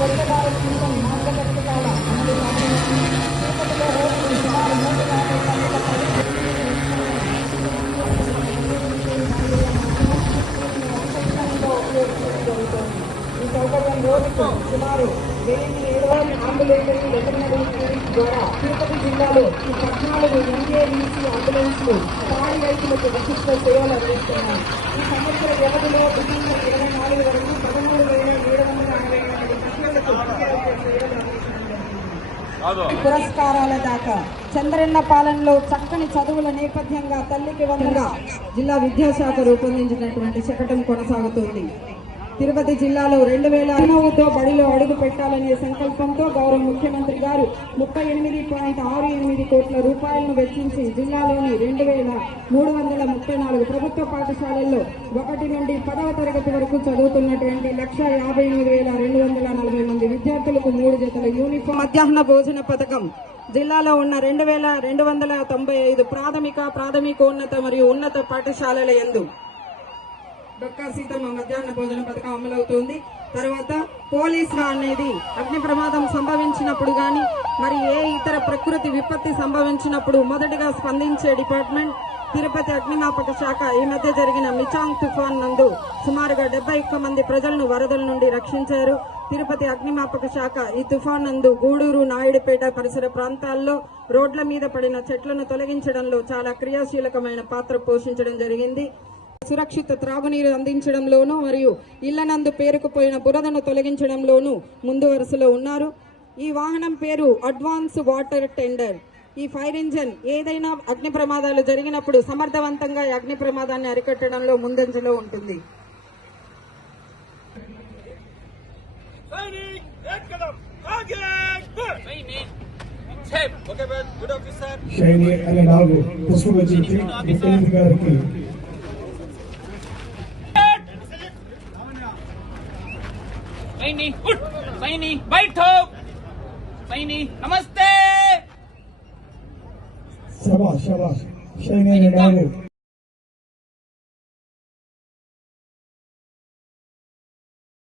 Swachh Bharat machine మార్గదర్శకాల అమలు తిరుపతిలో రోజుకు సుమారు నూట యాభై టన్నుల జరుగుతోంది ఈ సౌకర్యం రోజుకు సుమారు వెయ్యి ఏడు అంబులెన్స్ వెటర్నరీ క్లినిక్ ద్వారా తిరుపతి జిల్లాలో ఈ పద్నాలుగు ఎన్ఏబీసీ అంబులెన్స్లు పాడి రైతులకు విశిష్ట సేవలు అందిస్తున్నాయి ఈ సంవత్సర వ్యవధిలో డిసెంబర్ ఇరవై నాలుగు వరకు పదమూడు వేల ఏడు వందల అరవై ఎనిమిది మహిళలకు అత్యవసర సేవలు అందించడం జరిగింది పురస్కారాల దాకా. చంద్రన్న పాలనలో చక్కని చదువుల నేపథ్యంగా తల్లికి వందగా జిల్లా విద్యాశాఖ రూపొందించినటువంటి శకటం కొనసాగుతుంది. తిరుపతి జిల్లాలో రెండు వేల అన్నవుతో బడిలో అడుగు పెట్టాలనే సంకల్పంతో గౌరవ ముఖ్యమంత్రి గారు ముప్పై ఎనిమిది పాయింట్ ఆరు ఎనిమిది కోట్ల రూపాయలను వెచ్చించి జిల్లాలోని రెండు వేల మూడు వందల ముప్పై నాలుగు ప్రభుత్వ పాఠశాలల్లో ఒకటి నుండి పదవ తరగతి వరకు చదువుతున్నటువంటి లక్ష యాభై ఎనిమిది వేల రెండు వందల నలభై విద్యార్థులకు మూడు జతల యూనిఫామ్. మధ్యాహ్న భోజన పథకం. జిల్లాలో ఉన్న రెండు వేల రెండు వందల తొంభై ఐదు ప్రాథమిక ప్రాథమికోన్నత మరియు ఉన్నత పాఠశాలల యందు డొక్కా సీతమ్మ మధ్యాహ్న భోజన పథకం అమలవుతుంది. తర్వాత పోలీస్ అనేది అగ్ని ప్రమాదం సంభవించినప్పుడు కానీ మరి ఏ ఇతర ప్రకృతి విపత్తి సంభవించినప్పుడు మొదటగా స్పందించే డిపార్ట్మెంట్ తిరుపతి అగ్నిమాపక శాఖ. ఈ మధ్య జరిగిన మిచాంగ్ తుఫాన్ నందు సుమారుగా డెబ్బై ఒక్క మంది ప్రజలను వరదల నుండి రక్షించారు. తిరుపతి అగ్నిమాపక శాఖ ఈ తుఫాన్ నందు గూడూరు నాయుడుపేట పరిసర ప్రాంతాల్లో రోడ్ల మీద పడిన చెట్లను తొలగించడంలో చాలా క్రియాశీలకమైన పాత్ర పోషించడం జరిగింది. సురక్షిత త్రాగునీరు అందించడంలోనూ మరియు ఇళ్ళనందు పేరుకుపోయిన బురదను తొలగించడంలోనూ ముందు వరుసలో ఉన్నారు. ఈ వాహనం పేరు అడ్వాన్స్ వాటర్ టెండర్. ఈ ఫైర్ ఇంజన్ ఏదైనా అగ్ని ప్రమాదాలు జరిగినప్పుడు సమర్థవంతంగా ఈ అగ్ని ప్రమాదాన్ని అరికట్టడంలో ముందంజలో ఉంటుంది. సైనిక్ అనే నాలుగు પૈની નમસ્તે શાબાશ શાબાશ શૈને